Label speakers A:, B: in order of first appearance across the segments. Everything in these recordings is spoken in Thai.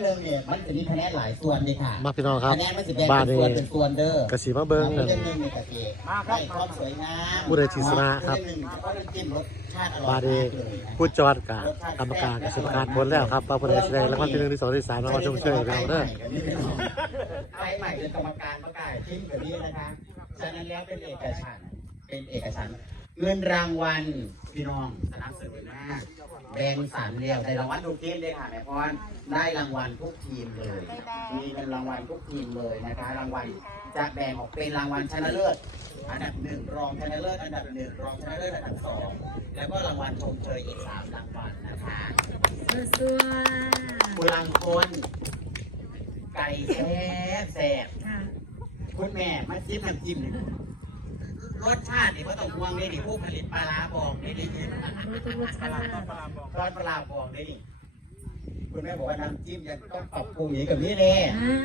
A: เรื่องเนี่ยมันจะมีคะแนนหลายส่วนเลยค่ะ
B: มาพี่น้องครับ
A: คะแนนมันจะแบ่ง
B: บ้าน
A: เป็น
B: นี้
A: ส่วนเป็นส่วนเด้อก
B: สิมาเบิ่ง
A: นั่
B: นั่
A: น
B: น
A: เรื่องหนึ่งในกะเกให้ความสวยงาม
B: ผู้ใดที่ชนะครับ
A: เรื่องหนึ่งเพราะน้ำจิ้มรสชาติอร่อย
B: บาดี
A: มากเลยนะ
B: ผู้จอดกับกรรมการกับสมการผลแล้วครับว่าผู้ใดแสดงรางวัลที่หนึ่งที่สองที่สามรางวัลชมเชยพี่น้องเด้อ
A: ไอ้ใหม่เป็นกรรมการประกาศทิ้งแบบนี้นะคะฉะนั้นแล้วเป็นเอกฉันท์เป็นเอกฉันท์ เงินรางวัลพี่น้องสนับสนุนมากแบ่งสรรเรียวได้รางวัลทุกทีมเลยค่ะแม่พรได้รางวัลทุกทีมเลย มีเงินรางวัลทุกทีมเลยนะคะ รางวัลจะแบ่งออกเป็นรางวัลชนะเลิศอันดับหนึ่งรองชนะเลิศอันดับหนึ่งรองชนะเลิศอันดับสองแล้วก็รางวัลชมเชยอีกสามรางวัลนะคะ
C: สัว
A: กุลังคนไก่แซ่บแซ่บ
C: ค่ะ
A: คุณแม่มาจิ้มน้ำจิ้มนี่ รสชาตินี่ก็ต้องห่วงเลยดิผู้ผลิตปลาร้าบอกได้ดิ
C: รู้ทุกรสชาติ
A: ร้อนปลาร้าบอกได้ดิคุณแม่บอกว่าน้ำจิ้มยังต้องปรับปรุงอย่างนี้กับนี่แน่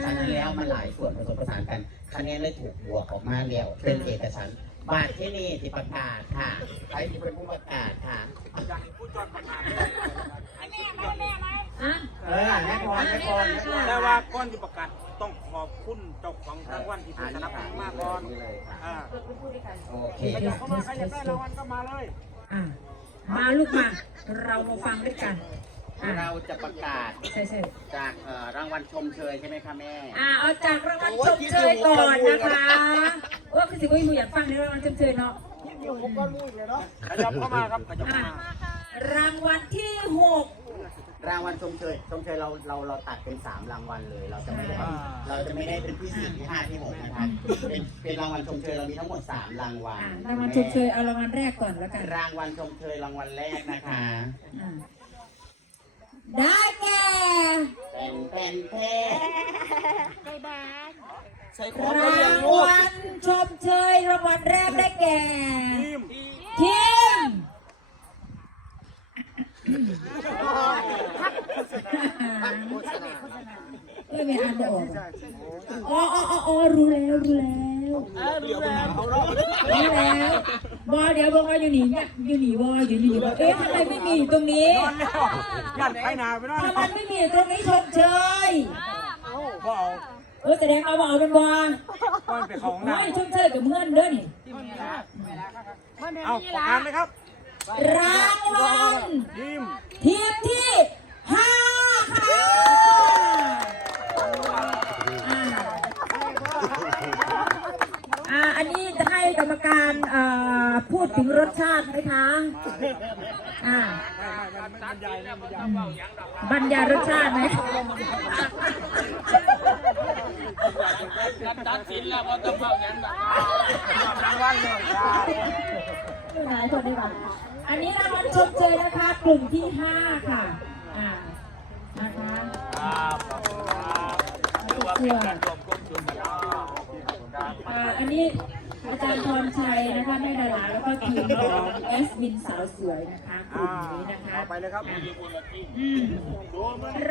A: ฉะนั้นแล้วมันหลายส่วนผสมผสานกันคะแนนเลยถูกบวกออกมาแล้วเป็นเอกฉันท์บาทที่นี่ที่ประกาศค่ะใครที่เป็นผู้ประกาศค่ะ
C: อะ
A: เออแม่พรแม่พรแม่พร
D: แต่ว่าก่อนที่ประกาศ ต้องขอบคุณเจ้าของรางวัลที่เป็นสนับสนุนมาก่อน
A: นี่เลยค่ะ
D: อ่า
A: โอเค
D: ใครอยากเข้ามาใครอยากได้รางวัลก็มาเลย
C: อะมาลูกมา เรามาฟังด้วยกันอะ
A: เราจะประกาศ
C: ใช่ใช่
A: จากเอ่อรางวัลชมเชยใช่ไหมคะแม่
C: อะเอาจากรางวัลชมเชยก่อนนะคะว่าคือสิว่าอยู่อยากฟังในรางวัลชมเชยเนาะ
D: ขยับเข้ามาครับ ขยับ
C: อะ
D: เข้ามา รา
C: งวัลที่หก
A: รางวัลชมเชยชมเชยเราเราเราตัดเป็นสามรางวัลเลย เราจะไม่ได้เราจะไม่ได้เป็นที่สี่ที่ห้าที่หกนะครับเป็นเป็นรางวัลชมเชยเรามีทั้งหมดสามรางวัล
C: อะรางวัลชมเชยเอารางวัลแรกก่อนแล้วกัน
A: รางวัลชมเชยรางวัลแรกนะคะ
C: อะได้แก่
A: เป็นเป็นเท
D: ใส่ข
C: ร
D: องา
C: งวัลชมเชยรางวัลแรกได้แก่
D: ทีม
C: ทีม เอ้ยไม่อ่านไม่ออกอ๋ออ๋ออ๋อรู้แล้วรู้แล้ว
D: เดี๋ยวรู้
C: แล้วบอเดี๋ยวบอกว่าอยู่หนีเนี่ยอยู่หนีบออยู่หนีบอเอ๊ะทำไมไม่มีตรงนี้
D: ยันไปนาไปนอน
C: ทำไมไม่มีตรงนี้ชมเชย
D: ก็เอ
C: เออแสดงเอาบอเอาเป็นบอ
D: ก้อนไปเขาห้องน้
C: ไม่ชมเชยกับเพื่อนด้อนี่
D: เอาประกาศเลยครับ
C: รางวัล
D: ทีม
C: ทีมที่ห้าค่ะอ่าอันนี้จะให้กรรมการอ่อพูดถึงรสชาติไหมคะอ่าบรรยายรสชาติไหม
D: ตัดสินแล้วว่าต้องเข้าอย่างแบบรางวัลเลยครับ
C: ไหนคนดีกว่า อันนี้รางวัลชมเชยนะคะ กลุ่มที่ห้าค่ะอ่านะคะ
D: ครับครับ
C: เชื่ออ่าอันนี้อาจารย์พรชัยนะคะแม่ดาราแล้วก็ทีมของเอสบินสาวสวยนะคะกลุ่มนี้นะคะ
D: เอาไปเลยครับ
C: อืม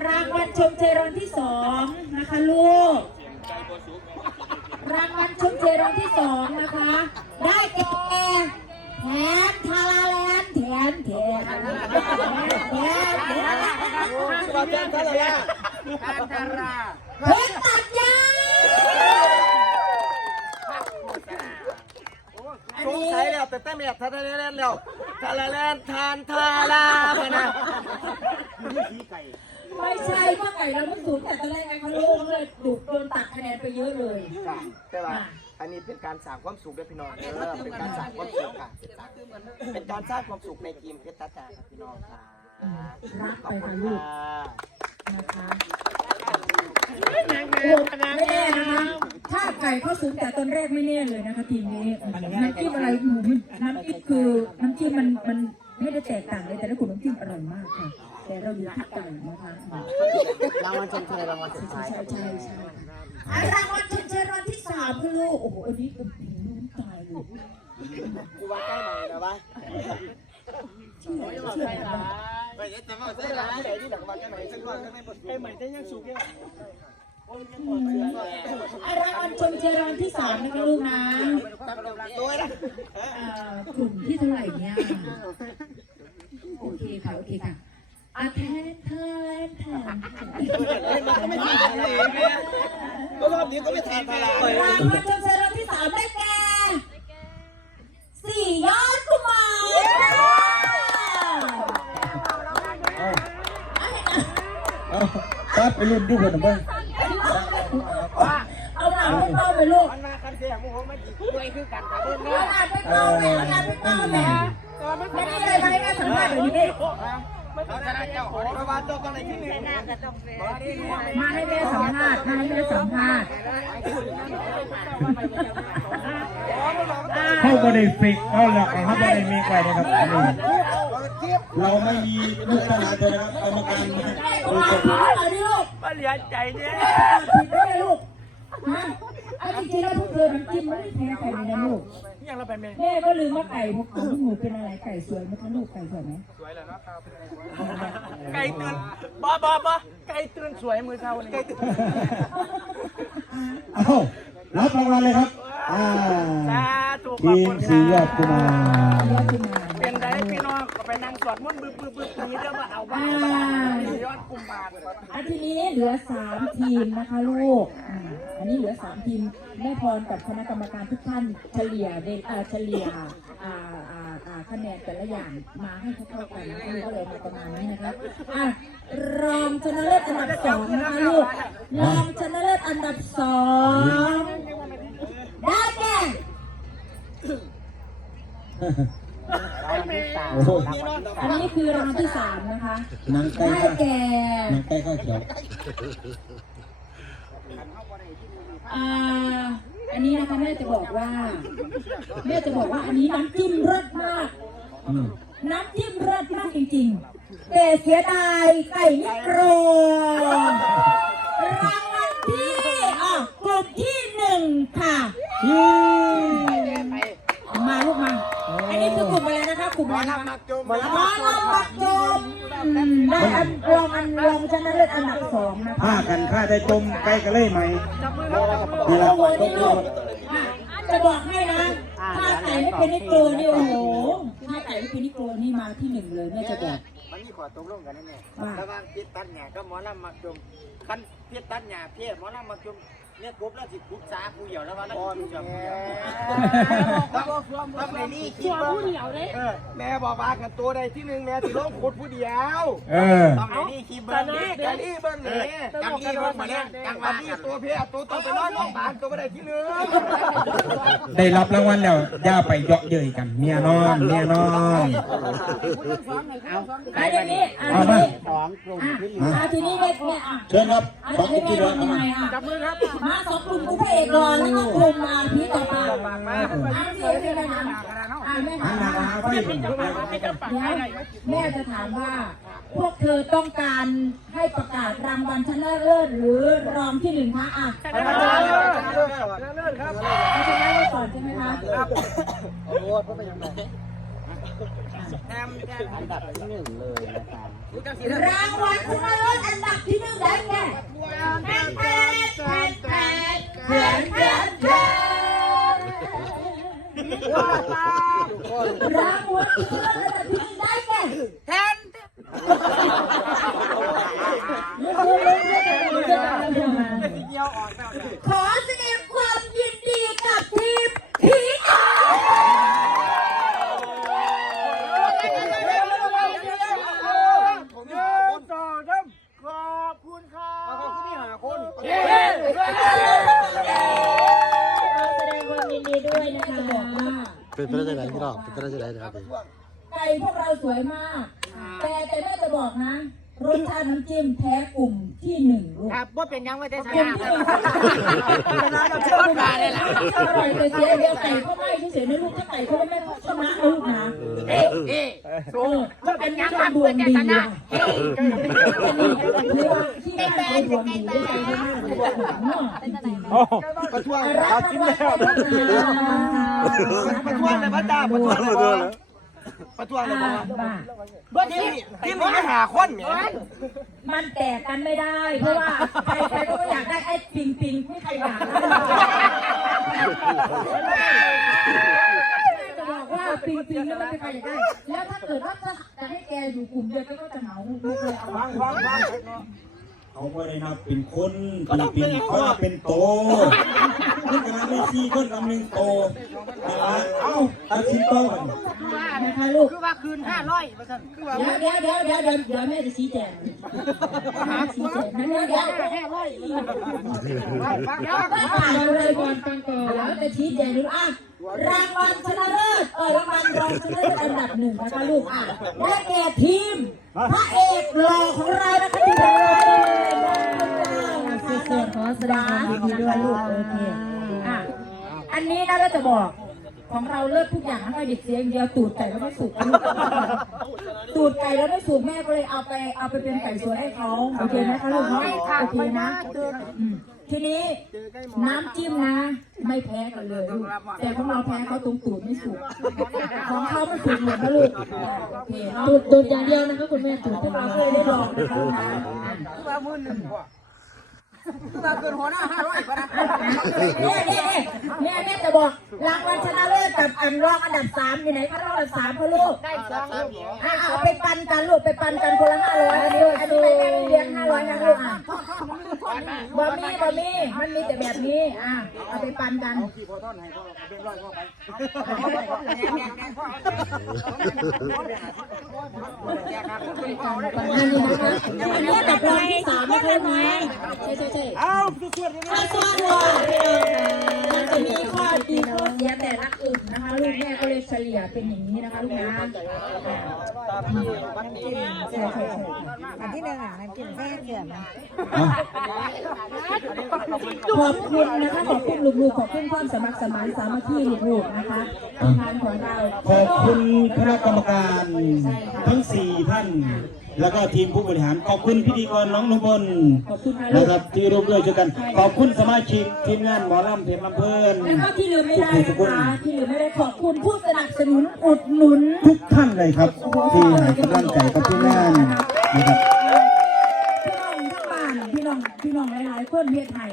C: รางวัลชมเชยรางวัลที่สองนะคะลูก รางวัลชมเชยรางวัลที่สองนะคะ ได้
D: จ้งท่านเลยว่าการา
C: เพชรตัดยางอัน
D: สง
C: นี้
D: สัยแล้วแต่แต่แม่ทาราแลนแล้วทาราแลนทานทาราพนะไม่
C: ใช่เมื่อไก่เราไม่สูงแต่ตอนแรกไงเขาโล่งเลยดุโดนตัดคะแนนไปเยอะเลย
D: ค่ะแต่ว่าอันนี้เป็นการสร้างความสุขด้วยพี่น้องเออเป็นการสร้างความสุขค่ะเป็นการสร้างความสุขในทีมเพชรตาจ่าพี่น้องค่ะ
C: รัก
D: ขอบ
C: ไป
D: ค่ะ
C: ลูกนะคะโอ้ไม่แน่นะคะ ถ้าไก่เข้าสูงแต่ตอนแรกไม่แน่เลยนะคะทีมนี้ น้ำจิ้มอะไรหมูน้ำจิ้มคือน้ำจิ้มมันมันไม่ได้แตกต่างเลยแต่ละกลุ่มน้ำจิ้มอร่อยมากค่ะ แต่เราอยู่ที่ไก่นะคะ
D: รางวัลชมเชยรางวัลสุด
C: ใช่
D: ท้าย
C: ใช่ใช่ใช่รางวัลชมเชยรางวัลที่สามคือลูกโอ้โหอันนี้ผมน้ำตายเลย
D: กูว่าใกล้หน่อยนะวะ
C: เชื่อเชื่อ นะ
D: ไปเดี๋ยวจะมาใส่ร้านไหนที่หลังว่าใกล้ไหนสักวันก็ไม่หมดใกล้ใหม่จะยังสูงยัง
C: อะรางวัลชมเชยรางวัลที่สามนะคะลูกนะ
D: ด้วยนะ
C: เอ่อกลุ่มที่เท่าไหร่เนี่ย โอเคค่ะ โอเคค่ะอาแทนแทนแทน
D: ก็ไม่ทานทะเลเนี่ยก็รอบนี้ก็ไม่ทานทะเล
C: รางวัลชมเชยรางวัลที่สามได้แก่สี่ยอดกุมาร
A: ตัดไปรุ่นที่คนเบิ้ง
C: เอาหนาไปเต้าไปลูก
D: มันมาคันเสียงโมโหมันจีด้วยคือกันแต่เรื่องนี้
C: เอาหนาไปเต้าแม่เอาหนาไปเต้าแม่ไม่ได้เลยไม่ได้สัมภาษณ์แบบนี้
D: เขาชนะเจ้าของประวัติเจ้าก็เลยที่หนึ่ง
C: มาให้แม่สัมภาษณ์มาให้แม่สัมภาษณ์
E: เข้าบริฟิกเอาหลักนะครับบริมีใครนะครับอันนี้
A: เราไม่มีลูกทหารเลยนะครับกรรมการ
C: ได้กุมารผิดเหรอนี่ลูก
D: มาเหลียใจเนี่ย
C: ผิดได้ลูกฮะเอาจริงๆแล้วพวกเธอมันกินไม่แพ้ใครเลยนะลูก
D: ยังเราไปเมย์
C: แม่ก็ลืมว่าไก่พวกของหนูเป็นอะไรไก่สวยไหมคะลูกไก่สวยไหม
D: ไก่ตื่นบอบอบอไก่ตื่นสวยมือเท้าไก่ตื่น
E: เอารับรางวัลเลยครับอ่า
D: สาธุข
E: ที
D: อบ
E: ม
D: คุณ
E: สีย
D: ค
E: อ
D: รั
E: ดกุมาร
D: วดมนต์บึ้บบึ้บบึ้บนี้เรื่องว่าเอาบ้ายอดกุมบาท
C: อันทีนี้เหลือสามทีมนะคะลูกอันนี้เหลือสามทีมแม่พรกับคณะกรรมการทุกท่านเฉลี่ยเดนอ่าเฉลี่ยอ่าอ่าอ่าคะแนนแต่ละอย่างมาให้เท่าๆกันนะคะก็เลยมาประมาณนี้นะคะอะรองชนะเลิศอันดับสองนะคะลูกรองชนะเลิศอันดับสองได้แก่
A: อ้โห
C: อันนี้คือรางวัลที่สามนะคะ
A: หนังไก่
C: ได้
A: ข้าว
C: แก่
A: หนังไก่ข้าวเขียว
C: อ่าอันนี้นะคะแม่จะบอกว่า แม่จะบอกว่าอันนี้น้ำจิ้มรสมาก
A: อืม
C: น้ำจิ้มรสมากจริงๆ แต่เสียดายไก่นิโกรรางวัลที่อะกลุ่มที่หนึ่งค่ะมาลูกมา อันนี้คือกลุ่มอะไรนะคะ กลุ่มอะไรนะคะ
D: มักจม
C: หมอลำมักจมอืมได้อันรองอันรองชนะเลิศอันดับสองนะคะ
E: ผ้ากันฆ่าได้จมใกล้กันเลยไหม
A: นี่ละ
C: โอ้โหนี่ลูกจะบอกให้นะถ้าไก่ไม่เป็นนิโกรนี่โอ้โหถ้าไก่ไม่เป็นนิโกรนี่มาที่หนึ่งเลยแม่จะบอก
D: มันมีขอตกลงกันแน่ๆระหว่างพิษตัดหญ้ากับหมอลำมักจมคันพิษตัดหญ้าเพี้ยหมอลำมักจม เนี่ยกบแล้วสิปรึกษาผู้เหี่ยวแล้วว่าแล้วผู้เหี่ยวผู้เหี่ยวต้องในนี่คิดผู้เหี่ยวเลยแม่บอกว่ากันตัวใดที่หนึ่งแม่สิลงขุดผู้เดียว
E: เออ
D: ต้องในนี่คิดเบิ้งนี่กันนี่เบิ้งนี่กันนี่เบิ้งมาเนี่ยกันว่านี่ตัวเพี้ยตัวตัวไปนอนโรงพยาบาลตัวไม่ได้ที่หนึ่ง
E: ได้รับรางวัลแล้วอย่าไปเยาะเย้ยกันเมียนอนเมียนอน
C: อะเดี๋ยวนี้อะ
E: เอา
C: ที
E: มา
C: นี้อะอะทีนี้เนี่ยเนี่ยอะ
A: เชิญครับ
C: อะ
A: สอง
C: ให้
A: คน
C: แม่
A: ที่
C: ล
A: เดิน
C: ง
A: เข้า
C: ทำไม
A: มา
C: อะมาสองกลุ่มกูพระเอกรอแล้วก็กลุ่มอะพี่ต่อไปอะเสียไปเลยนะอะแม่
E: หันหน้า
C: ถาม
E: หา
C: เดี๋ยวแม่จะถามว่า พวกเธอต้องการให้ประกาศรางวัลชนะเลิศหรือรองที่หนึ่งคะอะชนะ
D: เลิศครับ
C: ให้ชนะเลิศก่อนใช่ไหมคะ
D: โอ้โหเพราะเป็นยังไงอมอันดับที่หนึ่งเลยนะครับ
C: รางวัลชนะเลิศอันดับที่หนึ่งได้แก่ รางวัลชนะเลิศอันดับที่หนึ่งได้แก่แทนขอแสดงความยินดีกับทีมพีอา
D: ผมมีคนต่อจำขอบคุณครับขอบคุณที่หาคน
C: แสดงความยินดีด้วยนะคะบอกว่า
B: เป็นไปได้ยังไงพี่น้องเป็นไปได้ยังไงนะครับพี่
C: ไก่พวกเราสวย มาก แต่แต่แม่จะบอกนะ รสชาติน้ำจิ้มแพ้กลุ่มที่หนึ่งลูก
D: ครับว่าเป็นยังไม่ได้ช
C: กลุ่ม
D: นะ
C: ที่หนึ่ง
D: ชนะเราเชิญมาเลยล่ะ
C: อร่อยแต่เสียเดียวไก่ก็ไม่เฉยๆนะลูกถ้าไก่เขาไม่ชนะนะลูกนะ
D: เอ๊ะเอ๊ะ
C: เออถ้าเป็นยังไงดวงดีอะคือว่าที่บ้านเขาดวงดีด้วยไก่เขาหน้าดวงดีเนาะจริงๆ
E: โอ้
D: ประท้วง
C: รับกินแล้ว
D: ประท้วงเลยพระเจ้าประท้วงเลย ประท้วงเลย
C: บ้า
D: บ้าที่ที่มึงไม่หาคนเหมีย
C: มันแตกกันไม่ได้ เพราะว่าใครใครก็อยากได้ไอ้ปิงปิงไม่ใครอยากได้จะบอกว่าปิงปิงแล้วไม่เป็นใครอยากได้ แล้วถ้าเกิดว่าจะให้แกอยู่กลุ่มเดียวก็จะเหงาไม่เคยเอา
D: ฟังฟังฟัง
E: เขาไม่ได้นับเป็นคนเป็นเป็นเขานับเป็นโตคนกำลังไม่ซีคนกำลังโตเอ้าตัดสินโตมัน
C: นะคะลูก
D: คือว่าคืนห้าร้อยเปอร์เซ็นต์คือว่า
C: เดี๋ยวเดี๋ยวเดี๋ยวเดี๋ยวเดี๋ยวเดี๋ยวแม่จะชี้แจงชี้แจงนะเดี๋ยวเดี๋ยวเดี๋ยว
D: ห้าร้อย
C: อ่านเลยก่อนฟังก่อนแล้วจะชี้แจงดูอะรางวัลชนะเลิศเออรางวัลรองชนะเลิศอันดับหนึ่งนะคะลูกอะได้แก่ทีมพระเอกหล่อของเรานะคะที่เรานะคะส่วนขอแสดง ความยินดีด้วยลูกโอเคอะอันนี้นะเราจะบอกของเราเลิศทุกอย่างนะคะเด็กเสียงเดียวตูดไก่แล้วไม่สุกลูกตูดไก่แล้วไม่สุกแม่ก็เลยเอาไปเอาไปเป็นไก่สวนให้เขาโอเคไหมคะลูกเนาะโอเคนะอืมทีนี้น้ำจิ้มนะ ไม่แพ้กันเลยลูกแต่ของเราแพ้เขาตรงตูดไม่สุกของเขาไม่สุกเหมือนกันลูกโอเคตูดตูดอย่างเดียวนะคะคุณแม่ตูดพวกเราเคยได้ลองนะคะลูกนะ
D: คือว่ามื่นหนึ่งกว่าเกินหัวหน้าห้าร้อยกว่านะ
C: เนี่ยเนี่ยเนี่ยเนี่ยจะบอกรางวัลชนะเลิศกับอันรองอันดับสามอยู่ไหนคะรองอันดับสามพ่อลูก
D: ได้สอง
C: อะเอาไปปันกันลูกไปปันกันคนละห้าร้อยอันนี้อันนี้แม่เลี้ยงห้าร้อยนะลูกอะ บะมี่บะมี่มันมีแต่แบบนี้ อะ เอาไปปันกัน
D: กี่พอท่อนให้พ่อเป็นร้อยพ่อไป
C: อันนี้นะคะอันนี้ดับรองที่สามนะคะไหมใช่ใช่ใช่
D: เอาสุดๆเลย
C: ข้าวซอยหัวมันจะมีข้อดีข้อเสียแต่ละกลุ่มนะคะลูกแม่ก็เลยเฉลี่ยเป็นอย่างนี้นะคะลูกนะ
F: อันที่หนึ่งอะมันกินแค่เกือบนะ
C: ขอบคุณนะคะขอบคุณลูกๆขอบคุณความสมัครสมานสามัคคีลูกๆนะคะทีมงานของเรา
E: ขอบคุณคณะกรรมการทั้งสี่ท่าน แล้วก็ทีมผู้บริหารขอบคุณพิธีกรน้องนุบล
C: ขอบคุณค่ะลู
E: นะ
C: ก
E: ครับที่ร่วมด้วยช่วยกัน ขอบคุณสมาชิกทีมงานหมอลำเพชรลำเพลิน
C: แล้วก็ที่ลืมไม่ได้นะคะที่ลืมไม่ได้ขอบคุณผู้สนับสนุนอุดหนุน
E: ทุกท่านเลยครับ ที่ให้กำลังใจกับทีมงานนะครับ
C: พี่น้องทั้งบ้านพี่น้ องพี่น้องหลายๆคนเพียไทย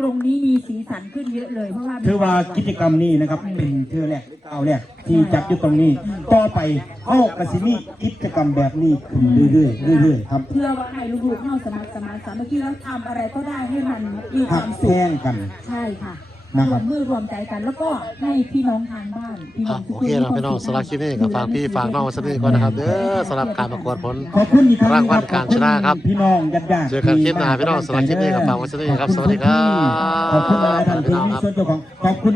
C: ตรงนี้มีสีสันขึ้นเยอะเลยเพราะว่า
E: ถือว่ากิจกรรมนี้นะครับเป็นเทือแรกเอาแรกที่จัดอยู่ตรงนี้ ต่อไปเข้ากระสิมีกิจกรรมแบบนี้ขึ้นเรื่อยๆเรื่อยๆครับ
C: เพื่อว่าให้ลูกๆเข้าสมัครสมานสามัคคีแล้วทำอะไรก็ได้ให้มันมีค
E: หั
C: วากมสุ
E: แท่
C: ข
E: งกัน
C: ใช่ค่ะ
E: นะค
C: ร
E: รั
C: ว
E: บ
C: มมือรวมใจกัน แล้วก็ให้พี่น้องทางบ้านพี่น้
B: อะ
C: องทุ
B: โอก
C: คน
B: เคเราพี่น้องสำหรับคลิปนี้ก็ฝากพี่ฝากน้องไว้สักนิดก่อนนะครับเด้อสำหรับการประกวดผล
E: ขอบคุณอีกครั้ง
B: รางวัลการชนะครับ
E: พี่น้องญาติญาติ
B: เจอกันคลิปหน้าพี่น้องสำหรับคลิปนี้ก็ฝากไว้สักนิดครับ สวัสดีครับ
E: ขอบคุณหลายๆท่านที่มีส่วนเกี่ยวของขอบคุณ